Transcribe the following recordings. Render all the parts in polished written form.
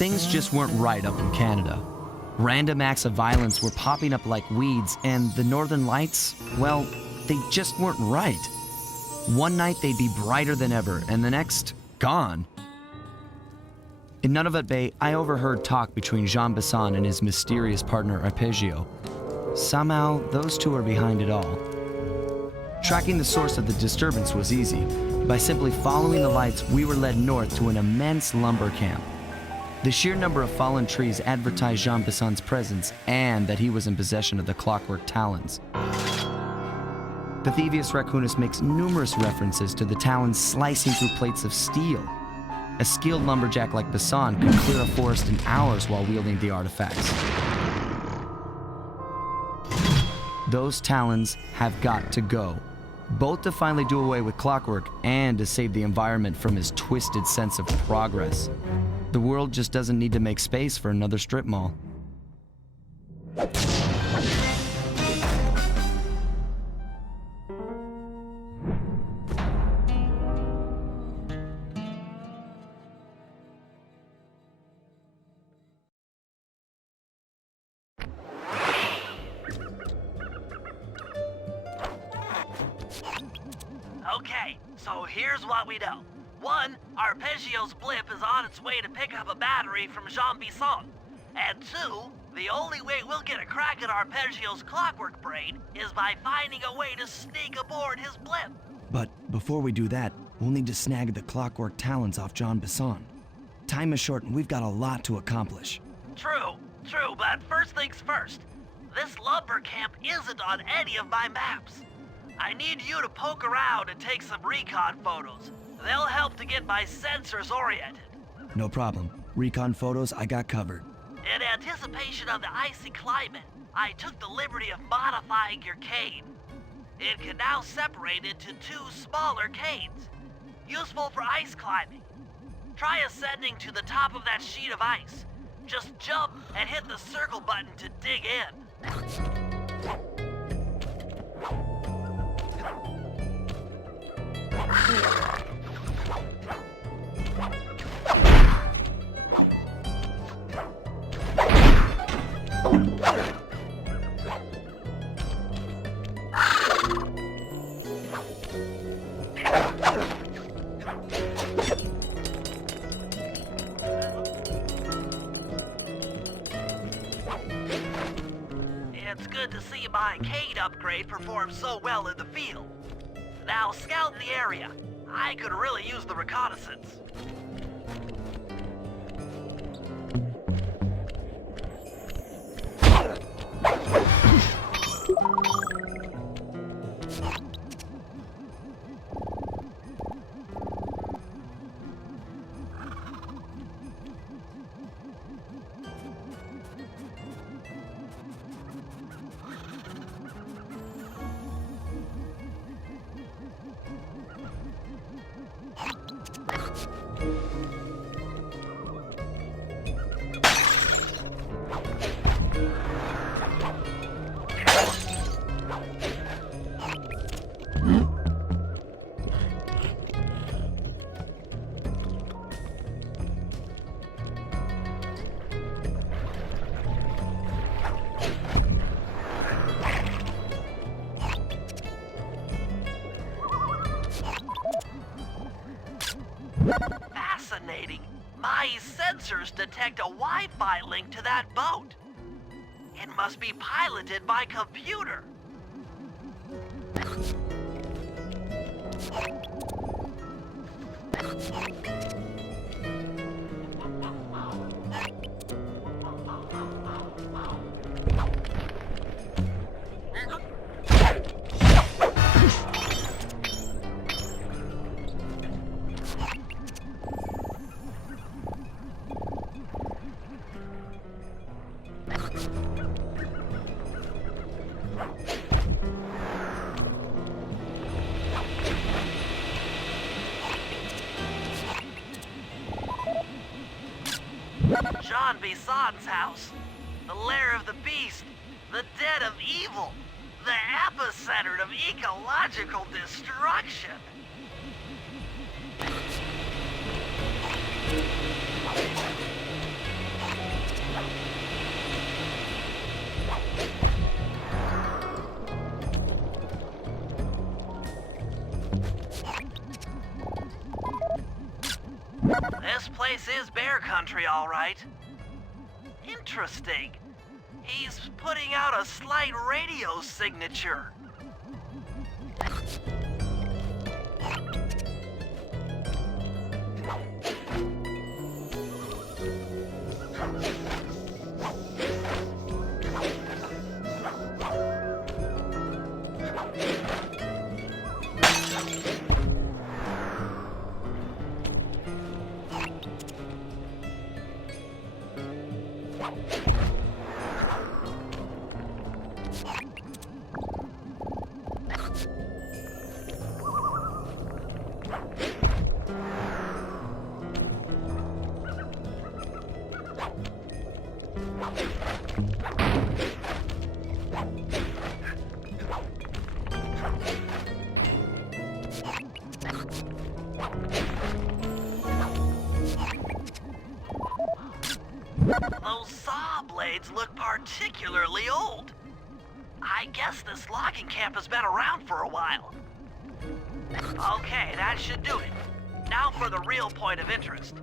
things just weren't right up in Canada. Random acts of violence were popping up like weeds, and the Northern Lights, well, they just weren't right. One night they'd be brighter than ever, and the next, gone. In Nunavut Bay, I overheard talk between Jean Besson and his mysterious partner Arpeggio. Somehow, those two are behind it all. Tracking the source of the disturbance was easy. By simply following the lights, we were led north to an immense lumber camp. The sheer number of fallen trees advertised Jean Besson's presence and that he was in possession of the Clockwerk talons. The Thievius Raccoonus makes numerous references to the talons slicing through plates of steel. A skilled lumberjack like Besson could clear a forest in hours while wielding the artifacts. Those talons have got to go, both to finally do away with Clockwerk and to save the environment from his twisted sense of progress. The world just doesn't need to make space for another strip mall. Okay, so here's what we know. 1, Arpeggio's blip is on its way to pick up a battery from Jean Besson. And 2, the only way we'll get a crack at Arpeggio's Clockwerk brain is by finding a way to sneak aboard his blip. But before we do that, we'll need to snag the Clockwerk talons off Jean Besson. Time is short and we've got a lot to accomplish. True, but first things first. This lumber camp isn't on any of my maps. I need you to poke around and take some recon photos. They'll help to get my sensors oriented. No problem. Recon photos I got covered. In anticipation of the icy climate, I took the liberty of modifying your cane. It can now separate into 2 smaller canes, useful for ice climbing. Try ascending to the top of that sheet of ice. Just jump and hit the circle button to dig in. It's good to see my cane upgrade perform so well in the field. Now scout the area. I could really use the reconnaissance. Fascinating. My sensors detect a Wi-Fi link to that boat. It must be piloted by computer. Jean Besson's house, the lair of the beast, the den of evil, the epicenter of ecological destruction. place is bear country, all right. Interesting. He's putting out a slight radio signature. Those saw blades look particularly old. I guess this logging camp has been around for a while. Okay, that should do it. Now for the real point of interest.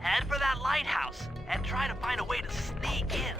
Head for that lighthouse and try to find a way to sneak in.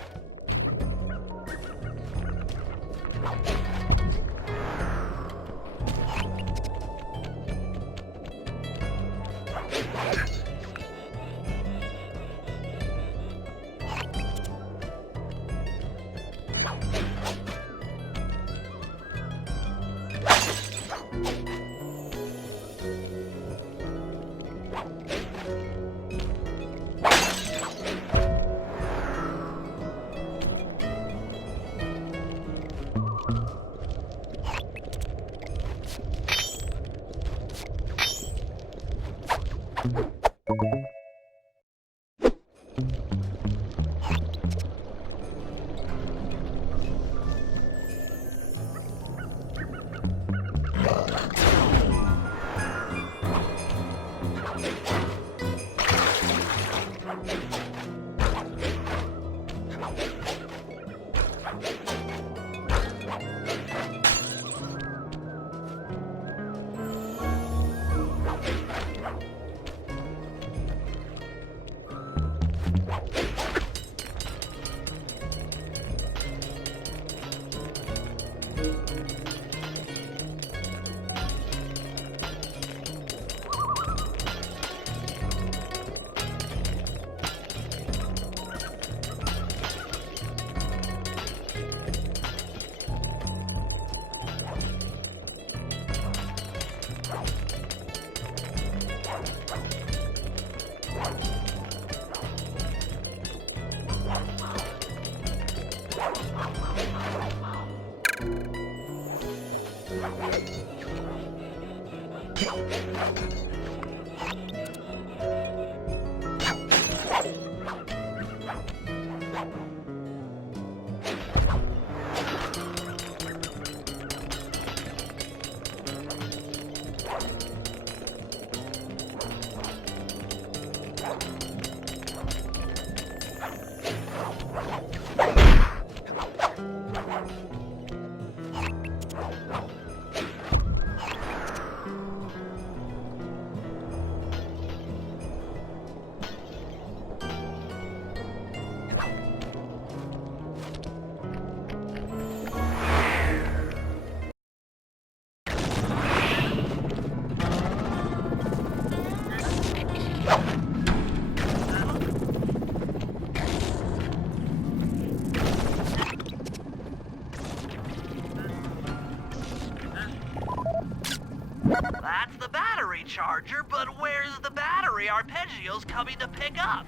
That's the battery charger, but where's the battery arpeggios coming to pick up?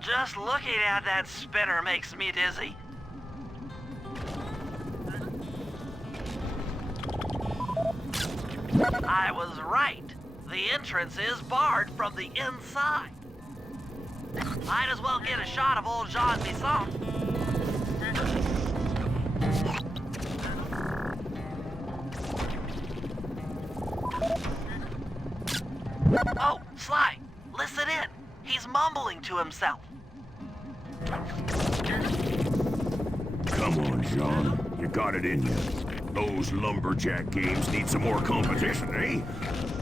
Just looking at that spinner makes me dizzy. I was right. The entrance is barred from the inside. Might as well get a shot of old Jean Bisson. Oh, Sly, listen in. He's mumbling to himself. Come on, Jean. You got it in you. Those lumberjack games need some more competition, eh?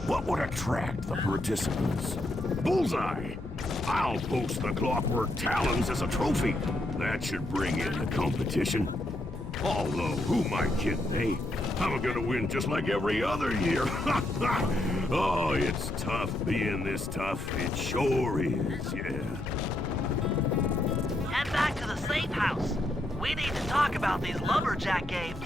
What would attract the participants? Bullseye! I'll post the Clockwerk talons as a trophy. That should bring in the competition. Although, who am I kidding, eh? I'm gonna win just like every other year. Oh, it's tough being this tough. It sure is, yeah. Head back to the safe house. We need to talk about these lumberjack games.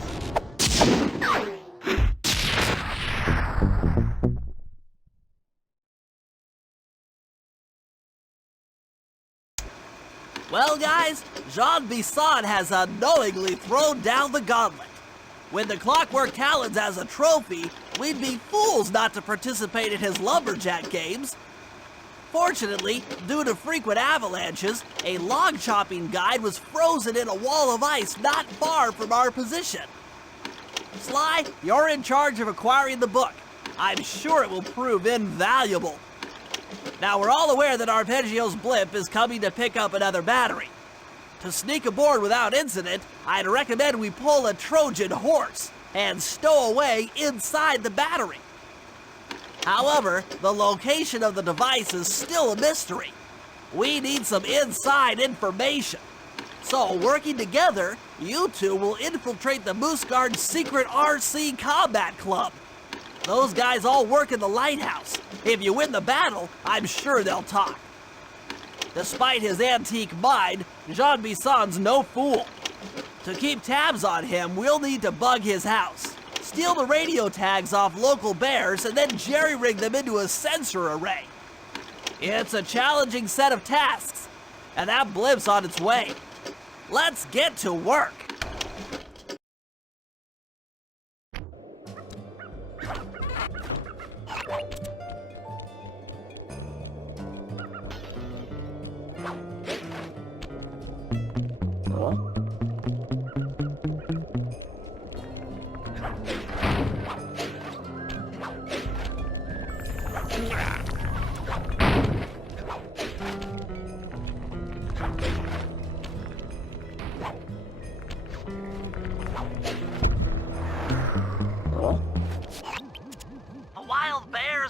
Well, guys, Jean Bisson has unknowingly thrown down the gauntlet. With the Clockwerk talons as a trophy, we'd be fools not to participate in his lumberjack games. Fortunately, due to frequent avalanches, a log chopping guide was frozen in a wall of ice not far from our position. Sly, you're in charge of acquiring the book. I'm sure it will prove invaluable. Now, we're all aware that Arpeggio's blimp is coming to pick up another battery. To sneak aboard without incident, I'd recommend we pull a Trojan horse and stow away inside the battery. However, the location of the device is still a mystery. We need some inside information. So, working together, you two will infiltrate the Moose Guard's secret RC combat club. Those guys all work in the lighthouse. If you win the battle, I'm sure they'll talk. Despite his antique mind, Jean Bisson's no fool. To keep tabs on him, we'll need to bug his house, steal the radio tags off local bears, and then jerry-rig them into a sensor array. It's a challenging set of tasks, and that blimp's on its way. Let's get to work.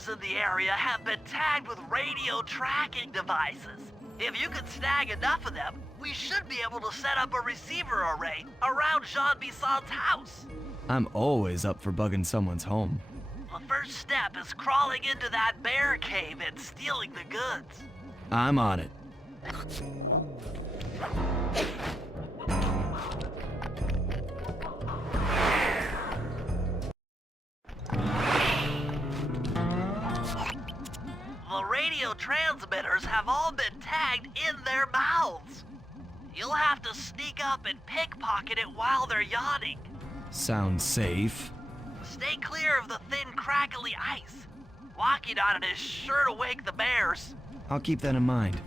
In the area have been tagged with radio tracking devices. If you can snag enough of them, we should be able to set up a receiver array around Jean Bisson's house. I'm always up for bugging someone's home. The first step is crawling into that bear cave and stealing the goods. I'm on it. The radio transmitters have all been tagged in their mouths. You'll have to sneak up and pickpocket it while they're yawning. Sounds safe. Stay clear of the thin, crackly ice. Walking on it is sure to wake the bears. I'll keep that in mind.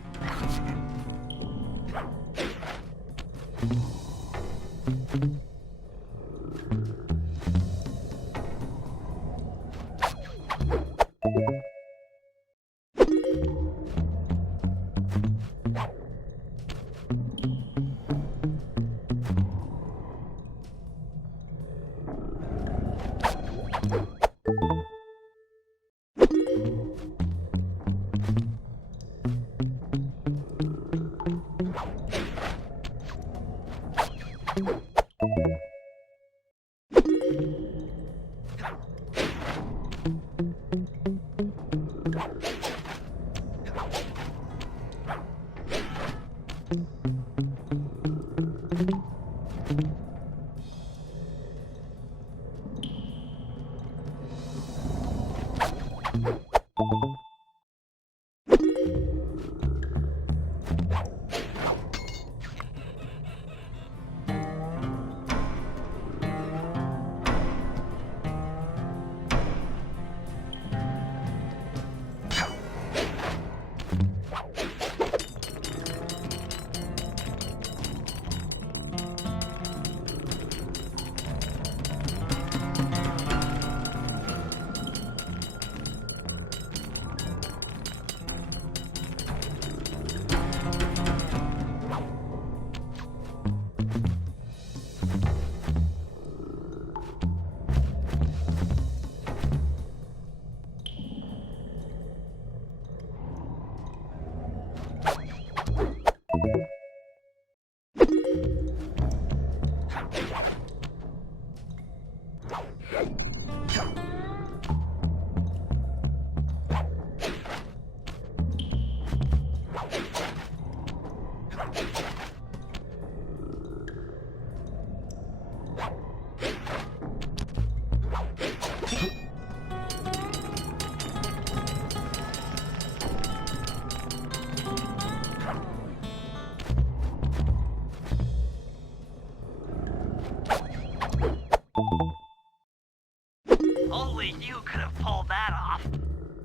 Only you could have pulled that off.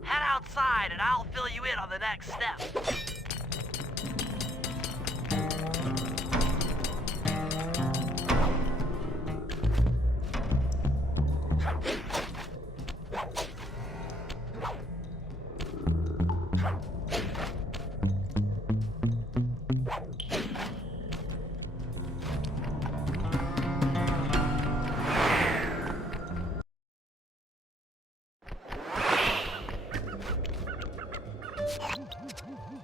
Head outside and I'll fill you in on the next step.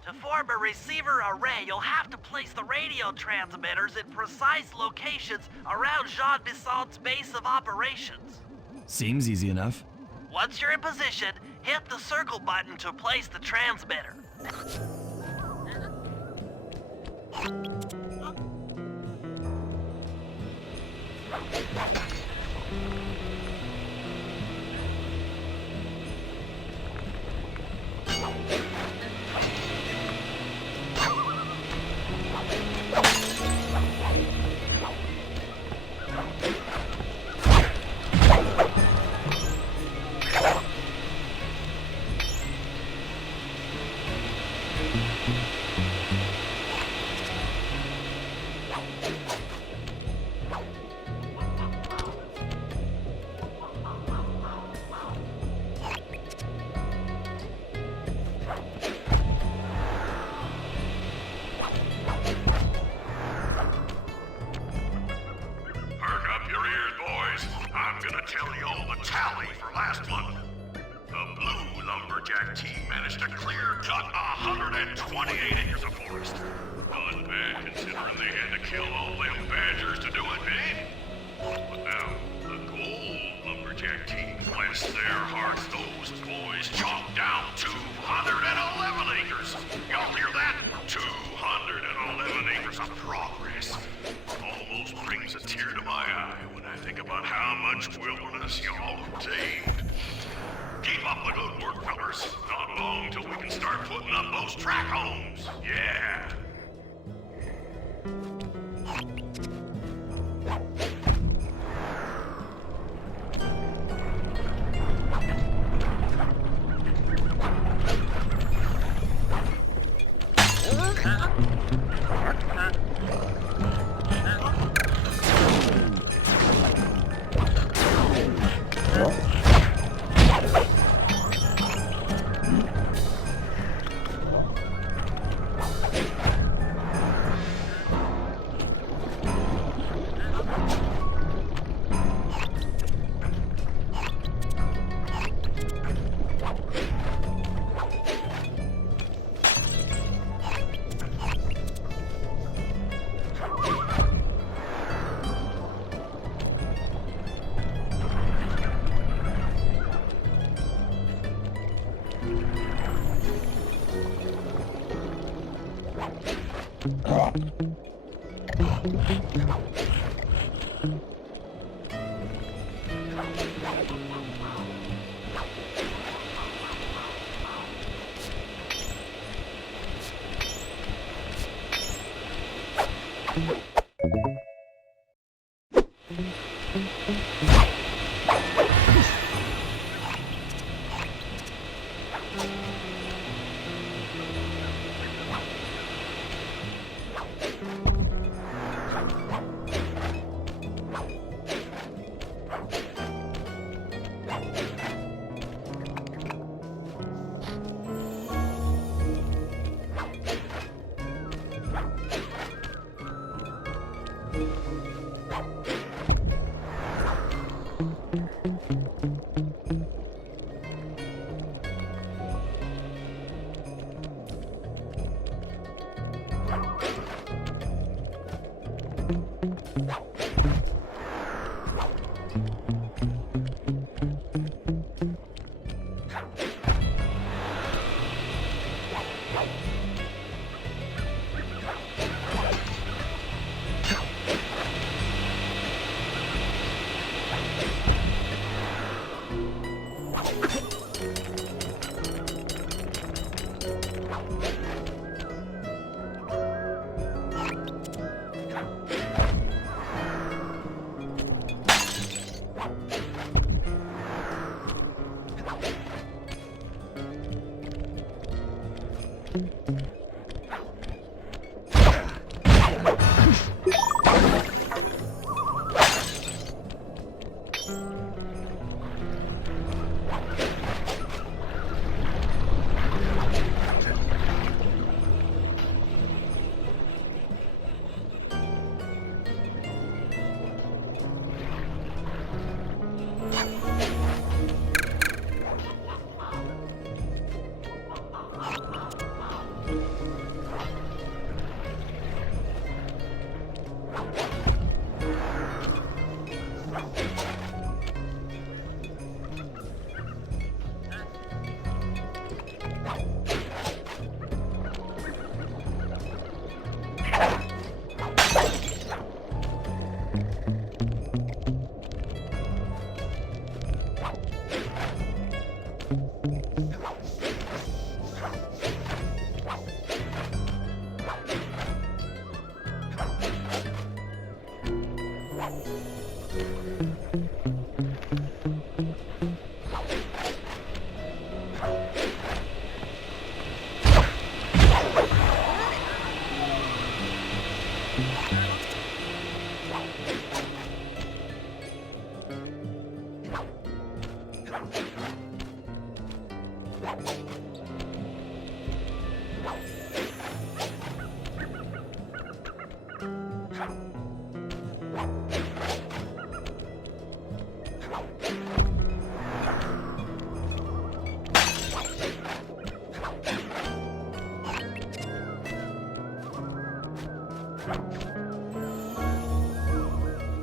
To form a receiver array, you'll have to place the radio transmitters in precise locations around Jean Bissant's base of operations. Seems easy enough. Once you're in position, hit the circle button to place the transmitter.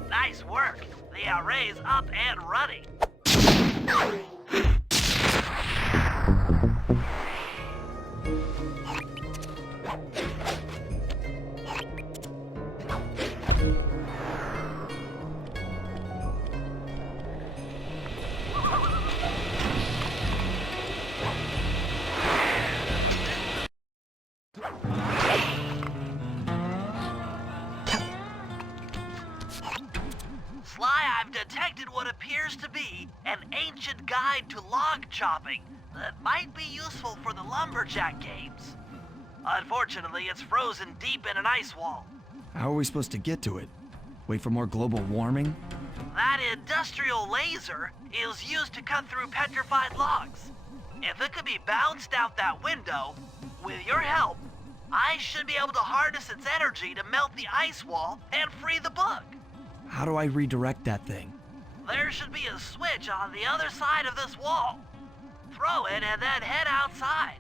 Nice work. The array's up and running. Sly, I've detected what appears to be an ancient guide to log chopping that might be useful for the lumberjack games. Unfortunately, it's frozen deep in an ice wall. How are we supposed to get to it? Wait for more global warming? That industrial laser is used to cut through petrified logs. If it could be bounced out that window, with your help, I should be able to harness its energy to melt the ice wall and free the bug. How do I redirect that thing? There should be a switch on the other side of this wall. Throw it and then head outside.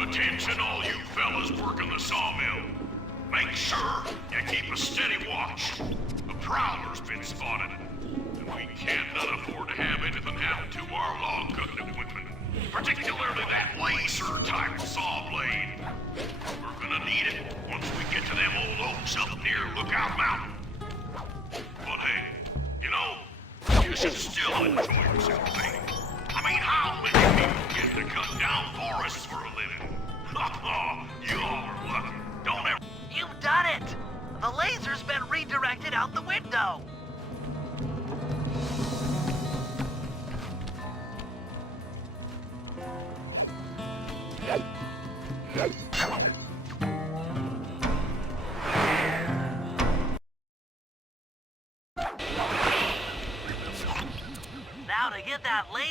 Attention all you fellas working the sawmill. Make sure you keep a steady watch. A prowler's been spotted, and we cannot afford to have anything happen to our log cutting equipment. Particularly that laser-type saw blade. We're gonna need it once we get to them old oaks up near Lookout Mountain. But hey, you know, you should still enjoy yourself, baby. I mean, how many people get to cut down forests for a living? You all are lucky. Don't ever... You've done it! The laser's been redirected out the window.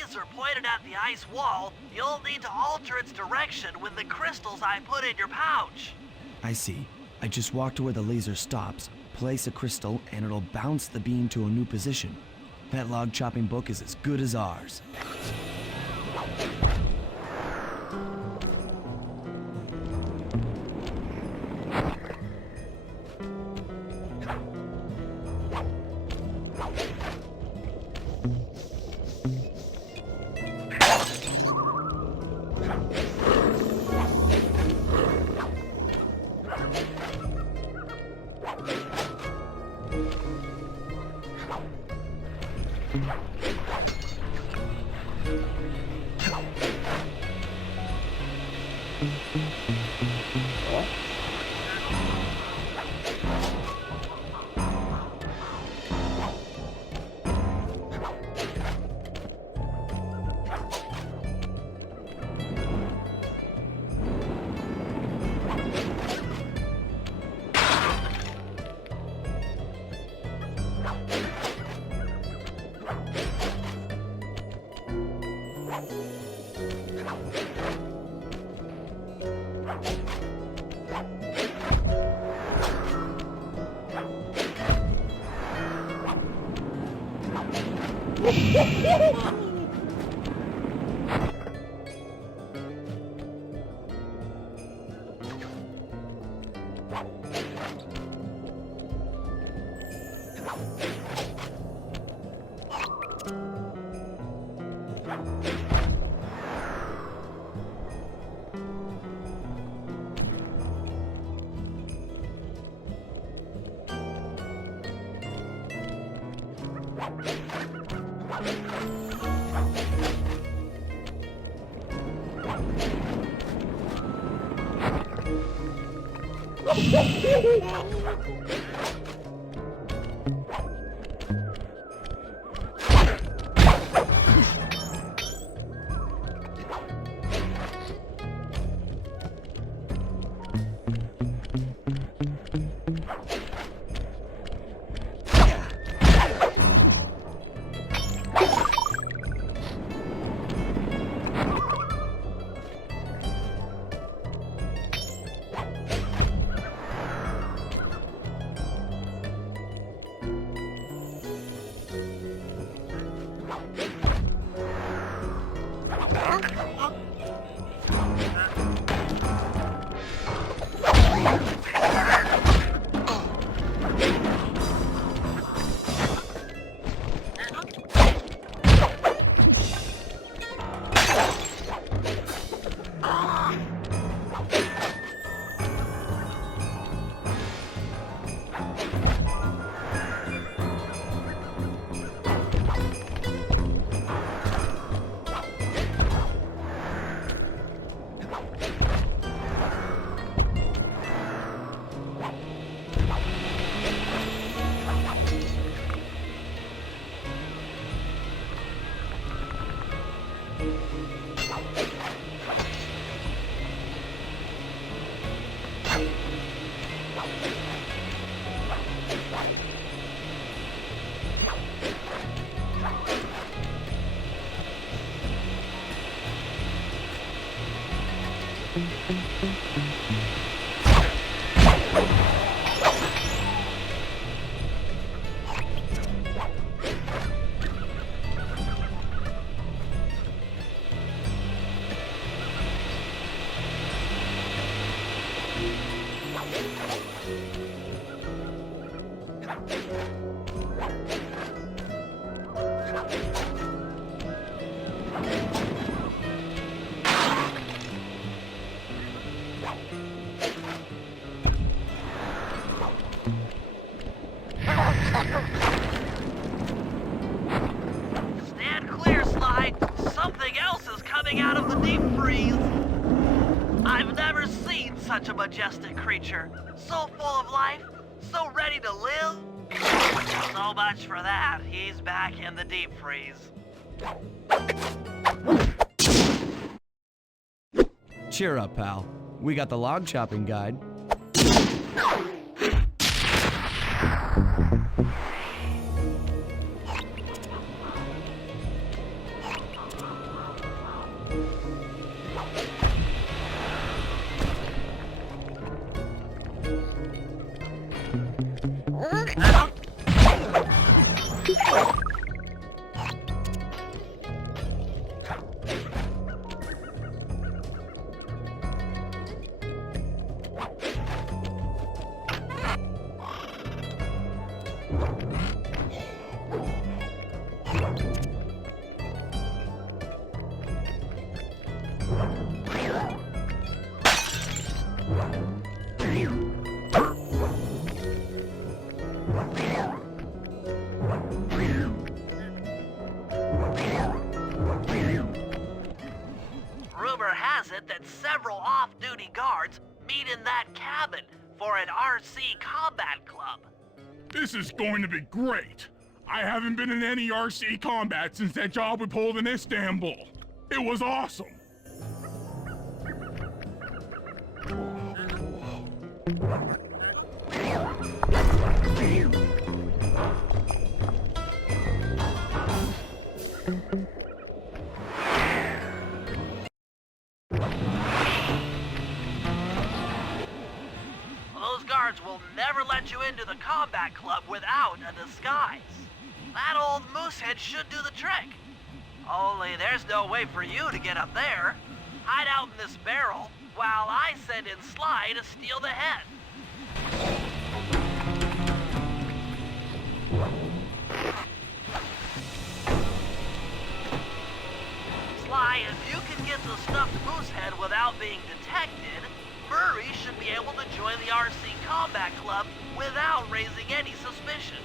laser pointed at the ice wall, you'll need to alter its direction with the crystals I put in your pouch. I see. I just walk to where the laser stops, place a crystal, and it'll bounce the beam to a new position. That log chopping book is as good as ours. Stand clear, Sly. Something else is coming out of the deep freeze. I've never seen such a majestic creature. So full of life, so ready to live. So much for that. He's back in the deep freeze. Cheer up, pal. We got the log chopping guide. has it that several off-duty guards meet in that cabin for an RC combat club. This is going to be great. I haven't been in any RC combat since that job we pulled in Istanbul. It was awesome. Those guards will never let you into the combat club without a disguise. That old moosehead should do the trick. Only there's no way for you to get up there. Hide out in this barrel while I send in Sly to steal the head. Sly, if you can get the stuffed moosehead without being detected, Murray should be able to join the RC Combat Club without raising any suspicion.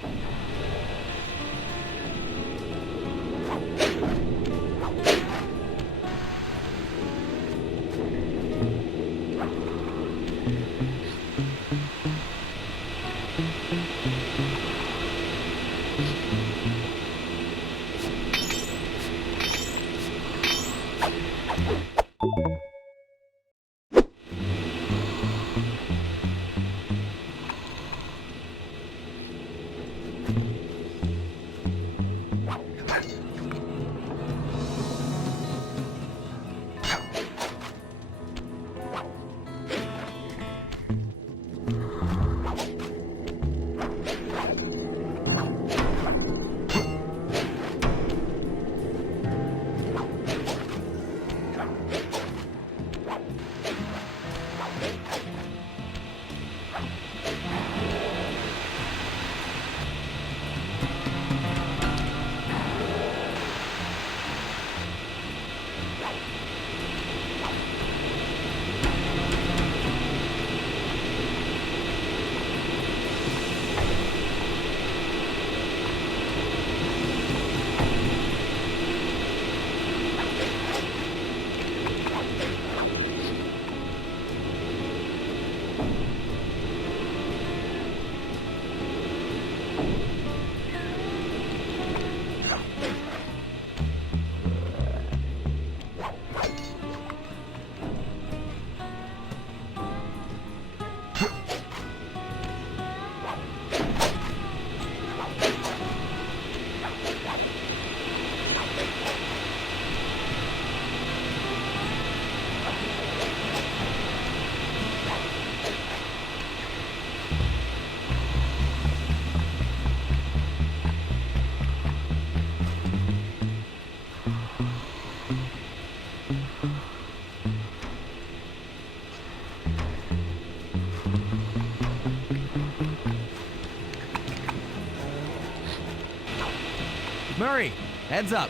Murray, heads up.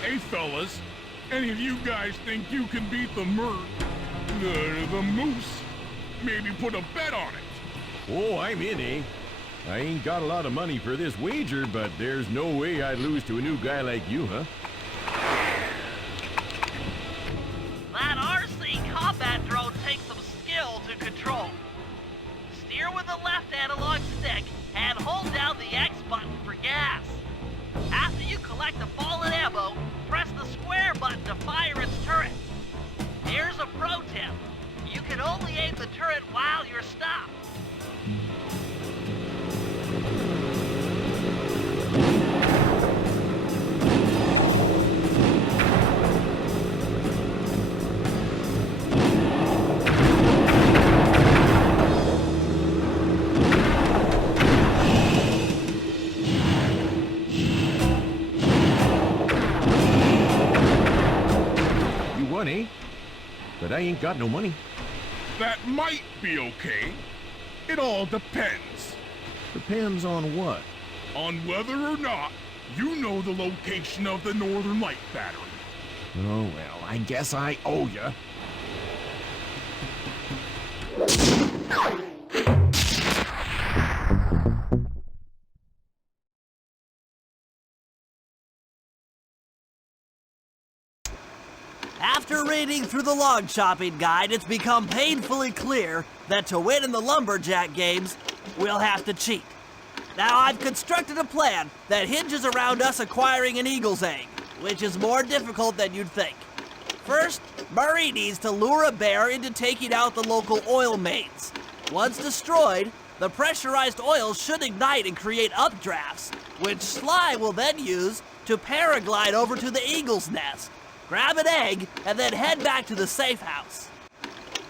Hey fellas, any of you guys think you can beat the moose? Maybe put a bet on it. Oh, I'm in, eh? I ain't got a lot of money for this wager, but there's no way I'd lose to a new guy like you, huh? That RC combat drone takes some skill to control. Steer with the left analog stick and hold down the X button for gas. After you collect the fallen ammo, press the square button to fire its turret. Here's a pro tip. You can only aim the turret while you're stopped. Eh? But I ain't got no money. That might be okay. It all depends. Depends on what? On whether or not you know the location of the Northern Light battery. Oh, well, I guess I owe ya. After reading through the log chopping guide, it's become painfully clear that to win in the lumberjack games, we'll have to cheat. Now, I've constructed a plan that hinges around us acquiring an eagle's egg, which is more difficult than you'd think. First, Murray needs to lure a bear into taking out the local oil mains. Once destroyed, the pressurized oil should ignite and create updrafts, which Sly will then use to paraglide over to the eagle's nest, grab an egg, and then head back to the safe house.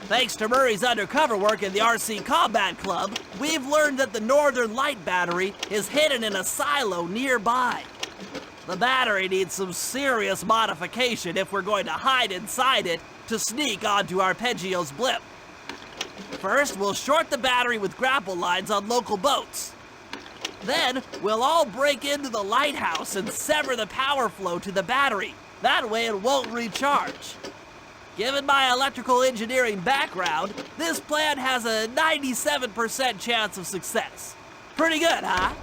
Thanks to Murray's undercover work in the RC Combat Club, we've learned that the Northern Light battery is hidden in a silo nearby. The battery needs some serious modification if we're going to hide inside it to sneak onto Arpeggio's blimp. First, we'll short the battery with grapple lines on local boats. Then, we'll all break into the lighthouse and sever the power flow to the battery. That way it won't recharge. Given my electrical engineering background, this plan has a 97% chance of success. Pretty good, huh?